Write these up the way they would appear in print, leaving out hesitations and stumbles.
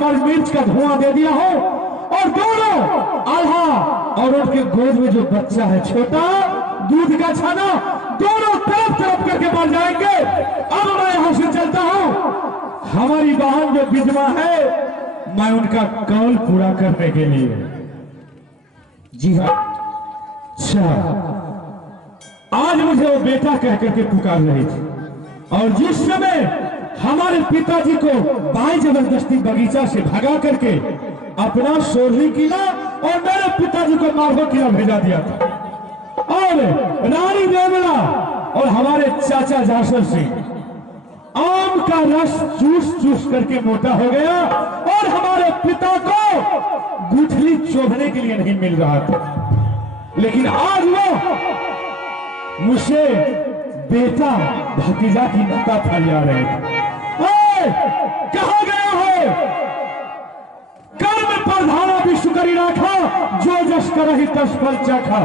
मर मिर्च का धुआं दे दिया हो और दोनों आल्हा और उनके गोद में जो बच्चा है छोटा दूध का छाना दोनों तरफ तरफ करके मर जाएंगे। अब मैं यहां से चलता हूं। हमारी बहन जो विधवा है मैं उनका कौल पूरा करने के लिए। जी हाँ, अच्छा आज मुझे वो बेटा कह करके पुकार रही थी और जिस समय हमारे पिताजी को भाई जबरदस्ती बगीचा से भगा करके अपना सोरही किला और मेरे पिताजी को मारवा किला भेजा दिया था और रानी देवला और हमारे चाचा जासर सिंह आम का रस चूस चूस करके मोटा हो गया और हमारे पिता को गुठली चोभने के लिए नहीं मिल रहा था। लेकिन आज वो मुझे बेटा भतीजा की नाता फैला रहे थे। कहा गया है कर्म प्रधाना विश्व करी राखा जो जस करहि तस फल चाखा।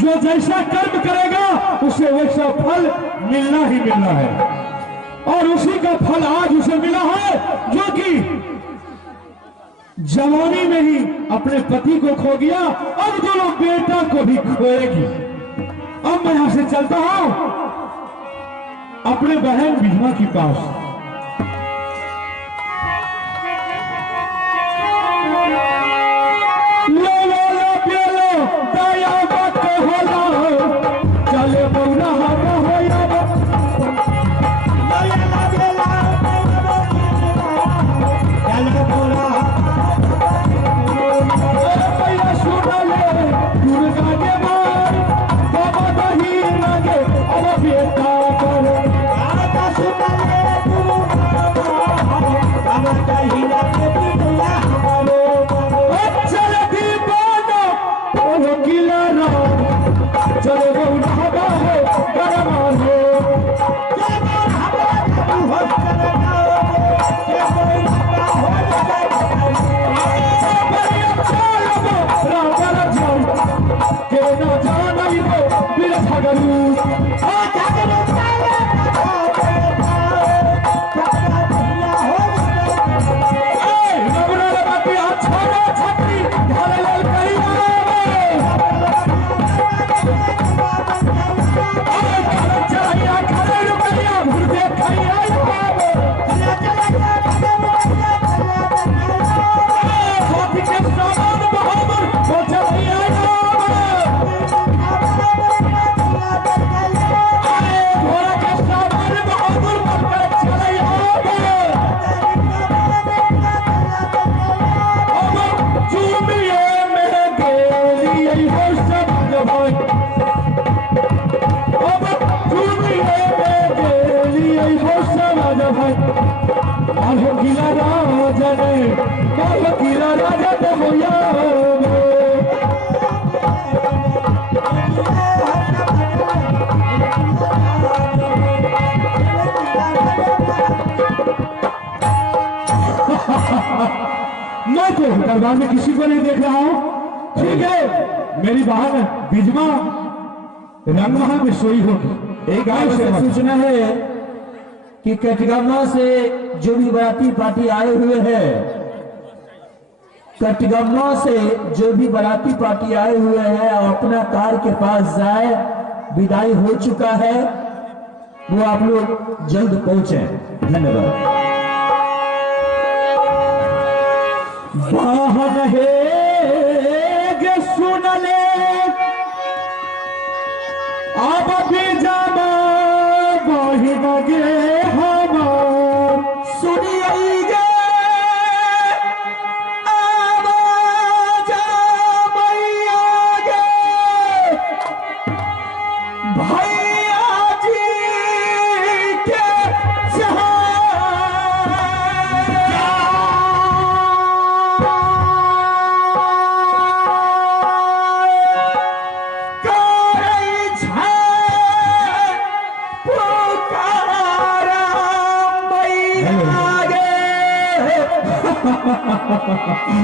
जो जैसा कर्म करेगा उसे वैसा फल मिलना ही मिलना है और उसी का फल आज उसे मिला है जो कि जवानी में ही अपने पति को खो गया अब दोनों बेटा को भी खोएगी। अब मैं यहां से चलता हूं अपने बहन विधवा के पास। मैं तो दरबार में किसी को नहीं देख रहा हूं। ठीक है, मेरी बहन विधवा रंगमहल में सोई होगी। एक गाय से सूचना है कि कटगम्मा से जो भी बाराती पार्टी आए हुए हैं, कटगम्मा से जो भी बाराती पार्टी आए हुए हैं अपना कार के पास जाए। विदाई हो चुका है, वो आप लोग जल्द पहुंचे। धन्यवाद। वाहन है सुन ले अब भी जामा वही लगे हमार सुनिए गे आवाज मैया गे भैया जी के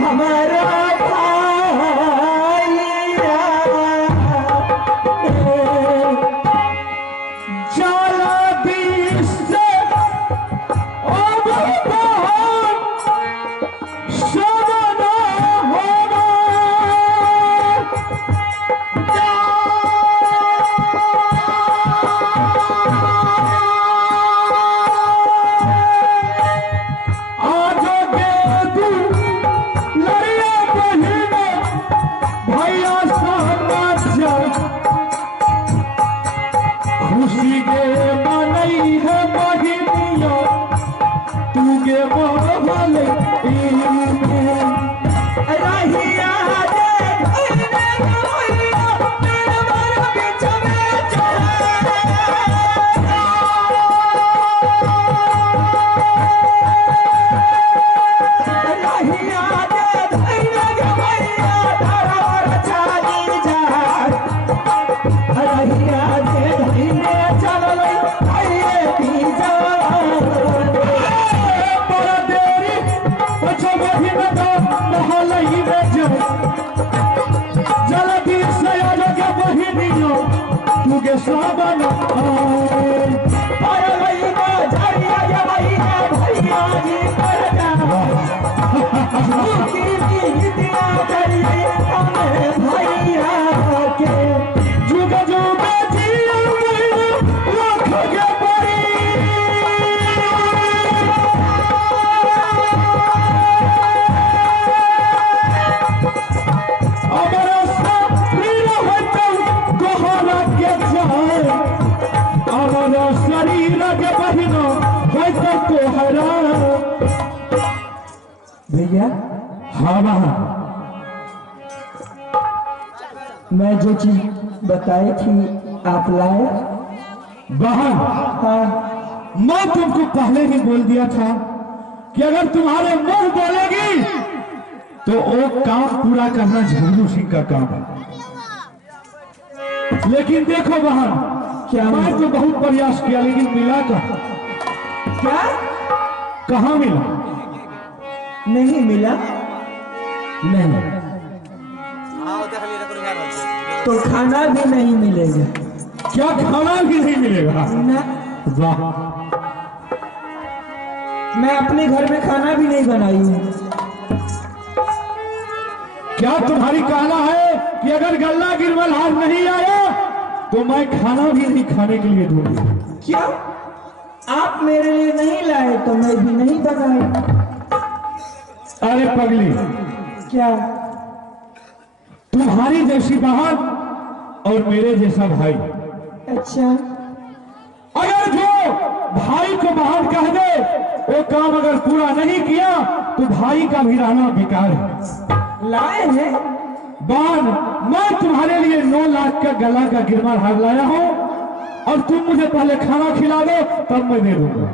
हमारा जाला बीस से अब भैया के जुग जुग जिया लाख के परी अमर शरीर होतो गोहरा के जाए अमर शरीर के बहिनो होतो तोहरा भैया। हाँ वहाँ मैं जो चीज बताई थी आप लाए। बहन हाँ मैं तुमको पहले ही बोल दिया था कि अगर तुम्हारे मुंह बोलेगी तो वो काम पूरा करना झुंझुनू सिंह का काम है। लेकिन देखो बहन क्या मैं तो बहुत प्रयास किया लेकिन मिला कहाँ? क्या कहाँ मिला? नहीं मिला? नहीं तो खाना भी नहीं मिलेगा। क्या खाना भी नहीं मिलेगा? ना, वाह मैं अपने घर में खाना भी नहीं बनाई हूँ। क्या तुम्हारी कहना है कि अगर गल्ला गिरवल हाथ नहीं आया तो मैं खाना भी नहीं खाने के लिए दूंगी? क्या आप मेरे लिए नहीं लाए तो मैं भी नहीं बनाई। अरे पगली क्या तुम्हारी जैसी बहन और मेरे जैसा भाई, अच्छा अगर जो भाई को बहन कह दे वो काम अगर पूरा नहीं किया तो भाई का भी रहना बेकार है। लाए हैं? बहन मैं तुम्हारे लिए 9 लाख का गला का गिरमार हार लाया हूं और तुम मुझे पहले खाना खिला दो तब मैं दे दूंगा।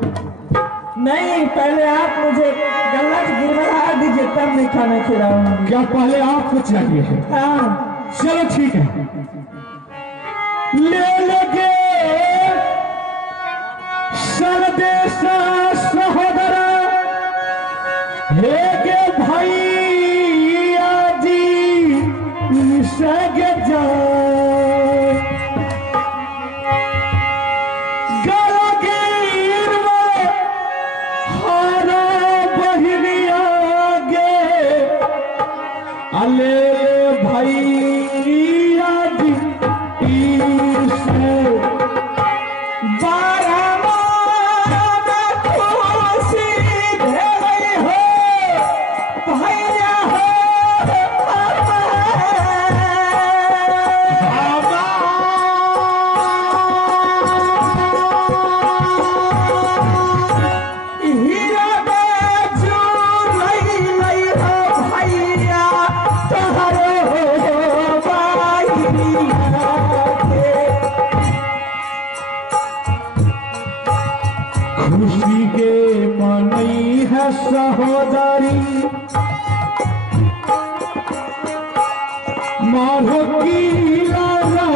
नहीं, पहले आप मुझे गला गिरवा दीजिए तब मैं खाना खिलाऊंगी। क्या पहले आपको चाहिए है? हाँ चलो ठीक है ले लगे सरदेश सहोदरा हे गे भैया जी सगे जाए गलगीर में हारा बहनिया गे अले भैया जी से खुशी के मनई है सहोदरी मारो की लाला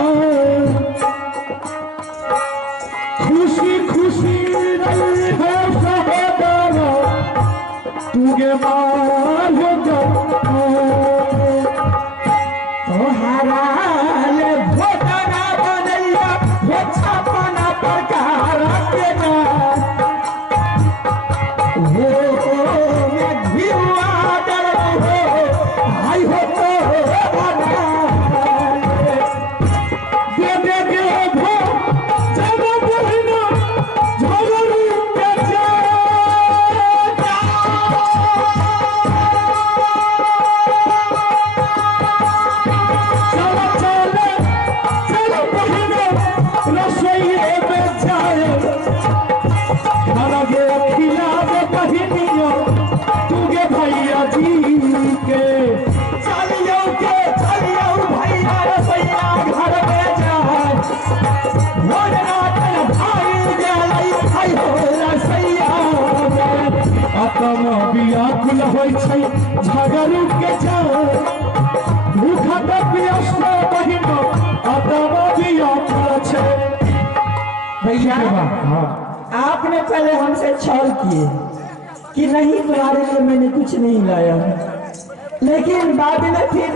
खुशी खुशी रही है सहोदरा तुगे मारो तोहरा ले भोटना बनैया हे छपना प्रकार के ना हो मैं घिवा डर हो भाई हो तो बना दे भो जब बहिना झगड़ू के चलो बहिना रसोई में जाए खाना गे खिला दे बहिनिया तुगे भैया जी के चलियो भैया रसैया घर में जाए भोजनाथ भाई गेलै भाई हो रसैया अतम व्याकुल होइ छै झगड़ू के जाए भूखा प्यास बहिना अतम व्याकुल छै भैया। हाँ आपने पहले हमसे छल किए कि नहीं तुम्हारे लिए मैंने कुछ नहीं लाया, लेकिन बाद में फिर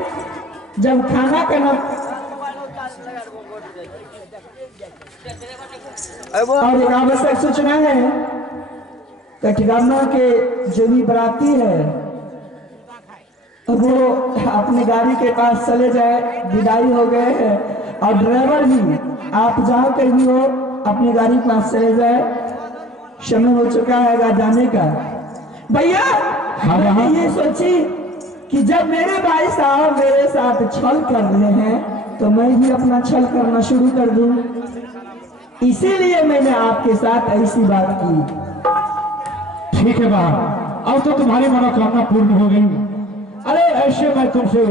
जब खाना का ना और एक आवश्यक सूचना है कटिरामा के जो भी बराती है वो अपनी गाड़ी के पास चले जाए, विदाई हो गए हैं। और ड्राइवर भी आप जहाँ कहीं भी हो अपनी गाड़ी के पास चले जाए, समय हो चुका है जाने का। भैया मैं ये सोची कि जब मेरे भाई साहब मेरे साथ छल कर रहे हैं तो मैं भी अपना छल करना शुरू कर दूं, इसीलिए मैंने आपके साथ ऐसी बात की। ठीक है बाबा, अब तो तुम्हारी मनोकामना पूर्ण हो गई। अरे ऐसे मैं तुमसे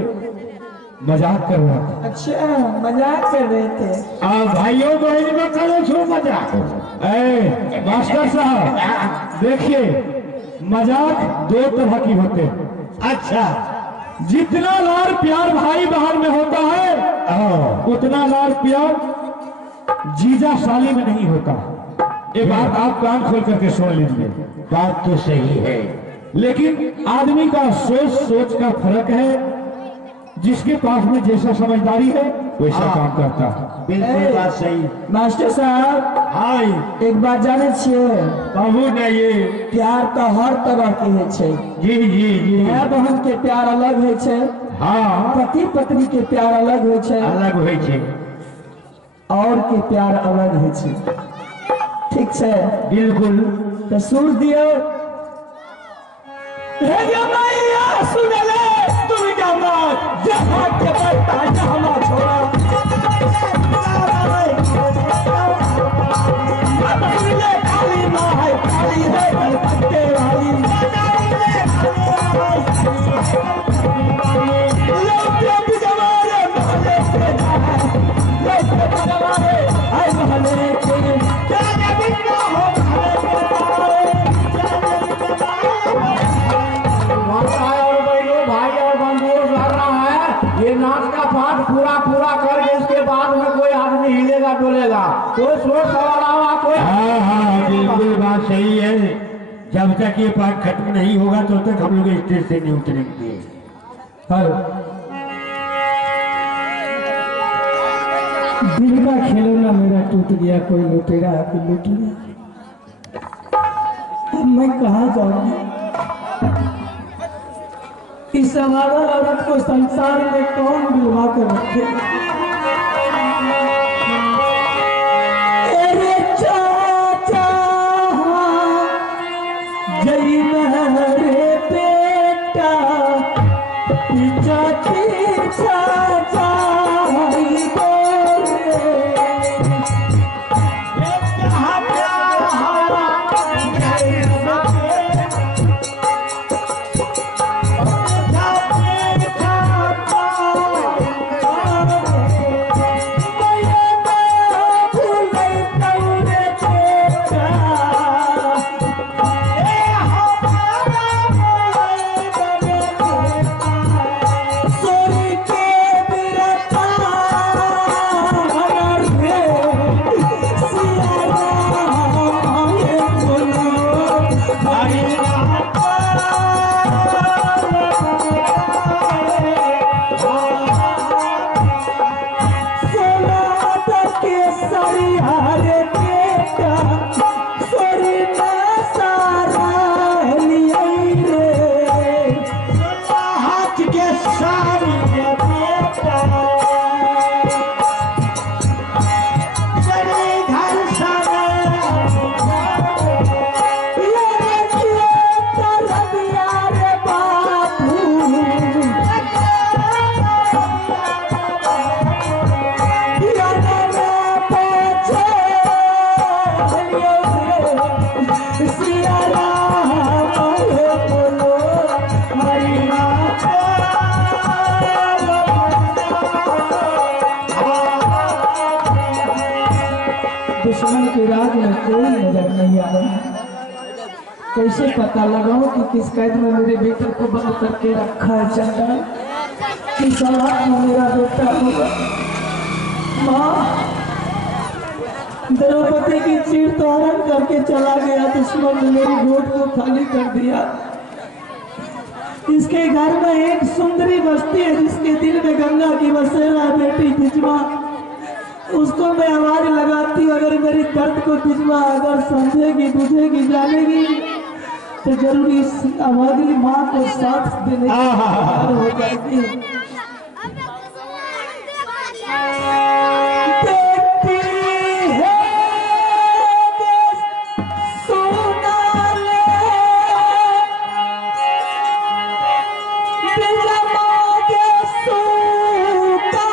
मजाक कर रहा था। अच्छा मजाक कर रहे थे? भाइयों बहन में करो छो मजाक। मास्टर साहब देखिए, मजाक दो तरह की होते हैं। अच्छा, जितना लाड़ प्यार भाई बहन में होता है उतना लाड़ प्यार जीजा साली में नहीं होता। ये बात आप कान खोल करके सुन लीजिए। बात तो सही है, लेकिन आदमी का सोच का फर्क है। जिसके पास में जैसा समझदारी है वैसा काम करता है। बिल्कुल बात सही। मास्टर साहब हाँ, एक बात जाने छिए, कहू न, ये प्यार तो हर तरह के है छे। जी जी जी, भाई बहन के प्यार अलग है छे, हाँ, पति पत्नी के प्यार अलग है छे, अलग हो छे, और के प्यार अलग है छे। ठीक छे? बिल्कुल। तो सुर दियो, सुन ले तुम जहाँ के बैठा जहाँ छोड़ा काली माँ है, काली है कलकत्ते वाली। ये नाच का पाठ पूरा करके इसके बाद में कोई आदमी हिलेगा डोलेगा, कोई सोच सवाल आवा कोई। हाँ, बिल्कुल बात सही है। जब तक ये पाठ खत्म नहीं होगा तब तक हम लोग स्टेज से नहीं उतरेंगे। दिल का खिलौना मेरा टूट गया, कोई लुटेरा आके लूट लिया। अब मैं कहाँ जाऊंगा? इस हमारा औरत को संसार में कौन दिलवा कर रखे? अरे चाचा जय मेरे बेटा, चाची चाचा दुश्मन के राज में कोई नजर नहीं आ रहा। कैसे पता लगाओ कि किस कैद में मेरे बेटे को बंद करके रखा है? चंदा किस हालात में मेरा बेटा होगा? माँ, द्रौपदी की चीर तोरण करके चला गया दुश्मन ने, मेरी गोद को खाली कर दिया। इसके घर में एक सुंदरी बस्ती है जिसके दिल में गंगा की बसेरा है बेटी बिजमा। उसको मैं आवाज लगाती हूँ, अगर मेरी दर्द को बिजमा अगर समझेगी बुझेगी जानेगी तो जरूर इस अभागिनी माँ को साथ देने की तैयार हो जाएगी। देखती है सोना ले बिजमा के सूता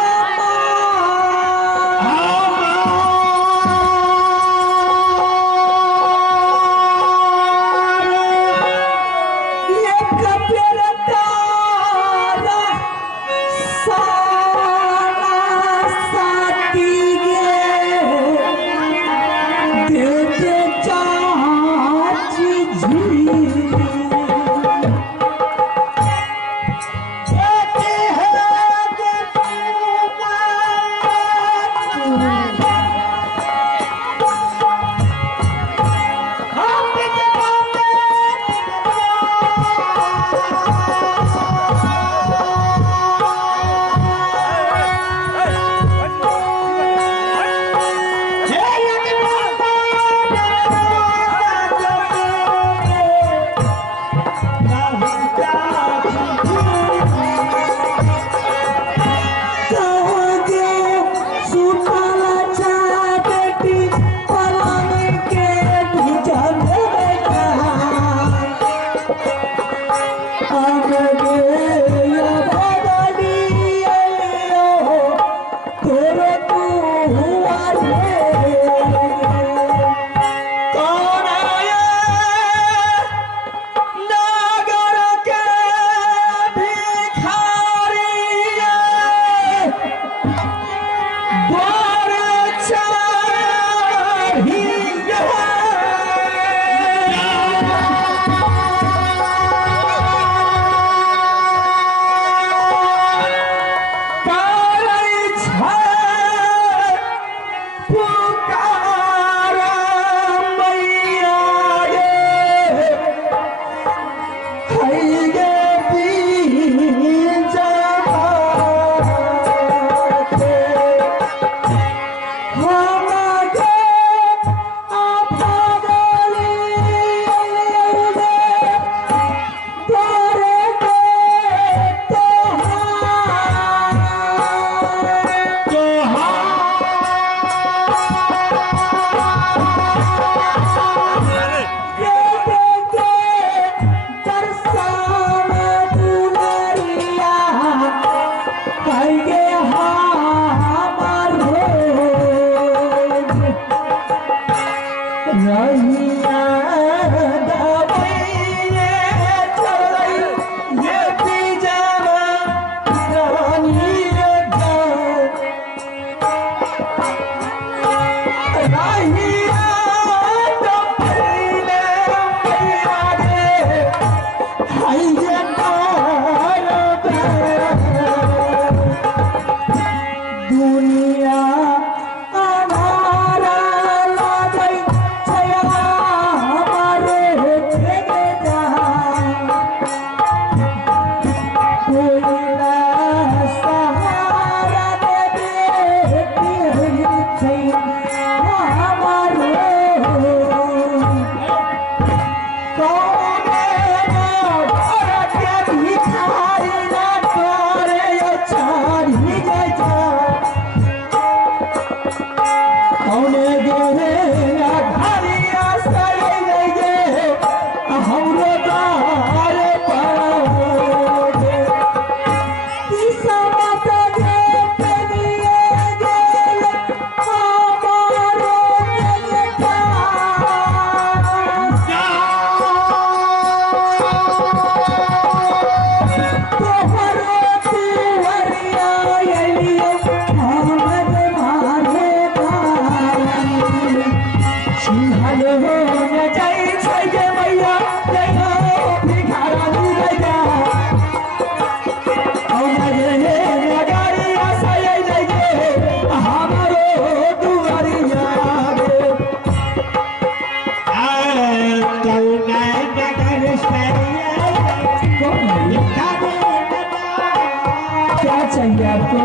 चाहिए आपको?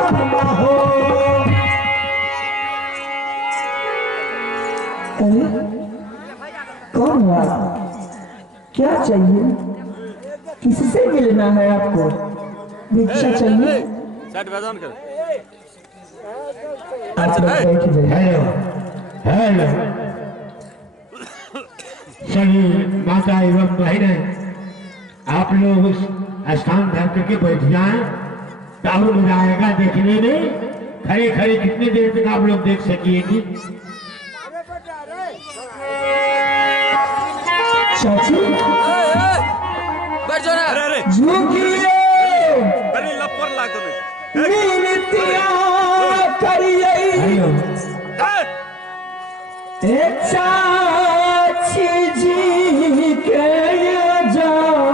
हो अरे कौन हुआ? क्या चाहिए? किससे मिलना है आपको? भिक्षा चाहिए? आप लोग बैठ जाइए। हेलो सभी माता एवं बहनें, आप लोग उस स्थान धर करके बैठ जाएं। टावर मजा आएगा देखने में। खड़े खड़े कितनी देर तक आप लोग देख सकिएगी? चाची झुकिए मिनतिया करिए एक चाची जी के जाओ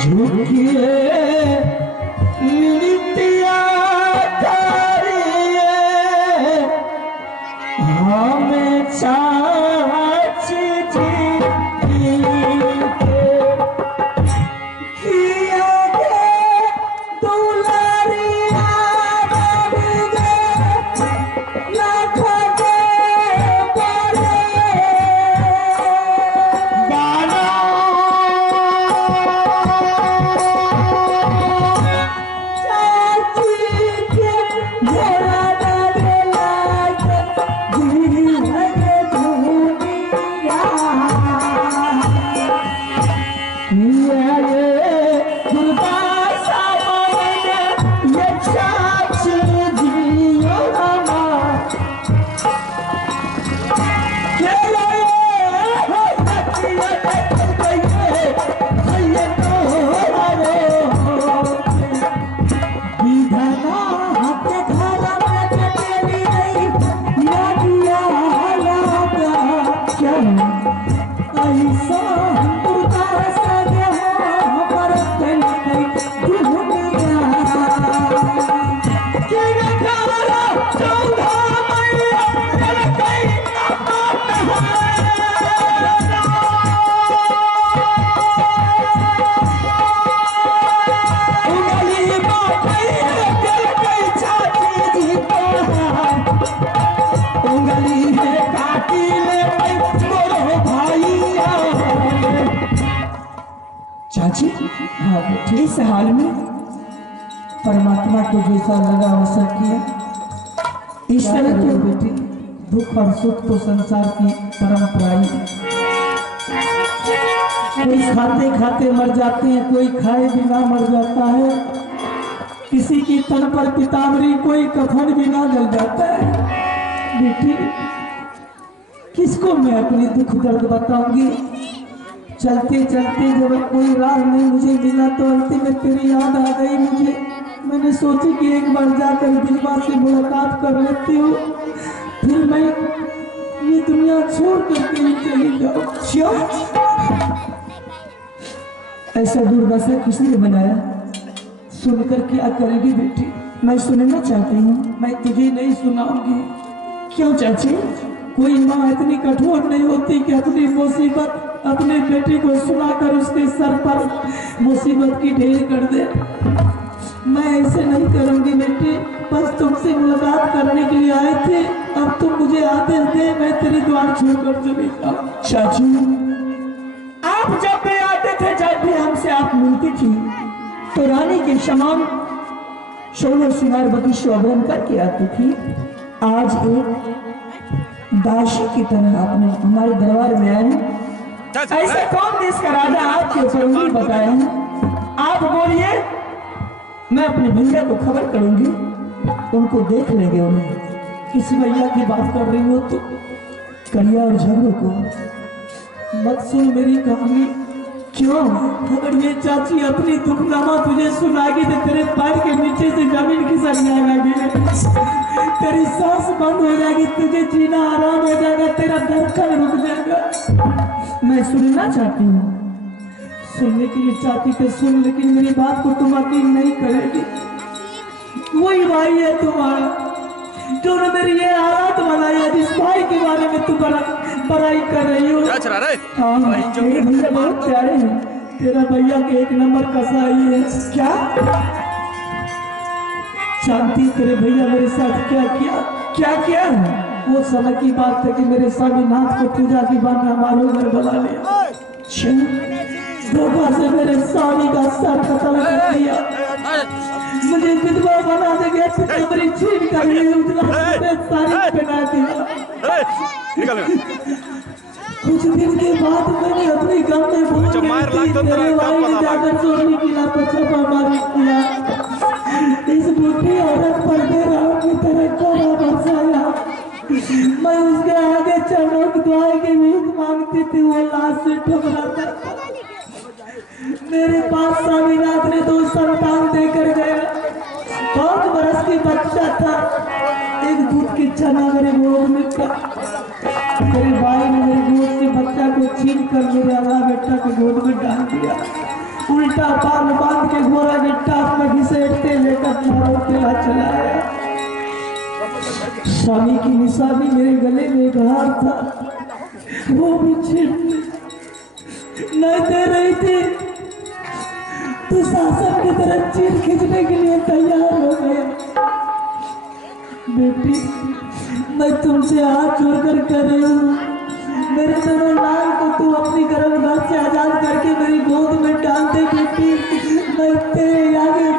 झुकिए मिनतिया करिए हमें चाची जी चाची इस हाल में परमात्मा को जैसा लगा वैसा किया। इस तरह के बेटी दुख और सुख तो संसार की परंपरा ही। कोई खाते खाते मर जाते हैं, कोई खाए बिना मर जाता है, किसी की तन पर पीताम्बरी, कोई कफन बिना जल जाता है। बेटी किसको मैं अपनी दुख दर्द बताऊंगी? चलते चलते जब कोई राह नहीं मुझे मिला तो अंतिम में तेरी याद आ गई मुझे। मैंने सोची कि एक बार जाकर दिलवा से मुलाकात कर लेती हूँ, फिर मैं ये दुनिया छोड़ करके ही चली जाऊँ। क्यों ऐसा दुर्दशा किसने बनाया? सुनकर क्या करेगी बेटी? मैं सुनना चाहती हूँ, मैं तुझे नहीं सुनाऊंगी। क्यों चाची? कोई माँ इतनी कठोर नहीं होती कि अपनी मुसीबत अपने बेटे को सुनाकर उसके सर पर मुसीबत की ढेर कर दे। मैं ऐसे नहीं करूंगी बेटी, बस तुमसे मुलाकात करने के लिए आए थे। अब तुम मुझे आदेश दे, मैं तेरे द्वार छोड़कर चली जाऊं। चाची आप जब भी आते थे, जब भी हमसे आप मिलती थी तो रानी के समान शोभा श्रृंगार बकी शोभन करके आती थी। आज एक दासी की तरह आपने हमारे दरबार में आए। ऐसा कौन देश का राजा आपके ऊपर उंगली बताया है? आप बोलिए, मैं अपने भैया को खबर करूंगी, उनको देख लेंगे। उन्हें किसी भैया की बात कर रही हो तो करिया और झगड़ों को मत सुन मेरी कहानी। क्यों? अगर ये चाची अपनी दुखनामा तुझे सुनाएगी तो तेरे पैर के नीचे से जमीन खिसक जाएगा, तेरी सांस बंद हो जाएगी, तुझे जीना आराम हो जाएगा, तेरा धड़कन रुक जाएगा। मैं सुनना चाहती हूँ, सुनने के लिए चाहती तो सुन, लेकिन मेरी बात को तुम यकीन नहीं करेगी। वही भाई है तुम्हारा जो ने मेरी ये हालत बनाई है, जिस भाई के बारे में तुम बड़ाई कर रही हो। हाँ, मेरे भैया बहुत प्यारे हैं, तेरा भैया के एक नंबर कसाई है। क्या जानती तेरे भैया मेरे साथ क्या किया? क्या किया? वो समय की बात है कि मेरे स्वामीनाथ को पूजा की बात हमारे घर बुला लिया। धोखा से मेरे स्वामी का सर कतल कर दिया, मुझे विधवा बना देंगे, मेरी छीन कर सारी पहना दिया। कुछ दिन के बाद मैंने अपने गांव में जाकर चोरी किया, छापामारी किया। इस बूढ़ी औरत पर राम की तरह कोड़ा बरसाया। मैं उसके आगे चढ़ोक दुआ की भीख मांगती थी, वो लाश से ठुकराता था। मेरे पास स्वामीनाथ ने 2 संतान देकर गया। 5 बरस की बच्चा था, एक दूध की छना मेरे गोद में था। मेरे भाई ने मेरे गोद के बच्चा को छीन कर मेरे अल्लाह बेटा के गोद में डाल दिया। उल्टा बाल बांध के घोड़ा के टाप में घिसेटते लेकर चला चलाया। स्वामी की निशानी मेरे गले में एक हार था, वो भी छीन नहीं दे रही थी, तो शासन की तरफ चीर खींचने के लिए तैयार हो गया। बेटी, मैं तुमसे हाथ जोड़कर कह रही हूँ, मेरे दोनों लाल को तू अपनी गर्भगृह से आजाद करके मेरी गोद में डाल दे बेटी। मैं तेरे आगे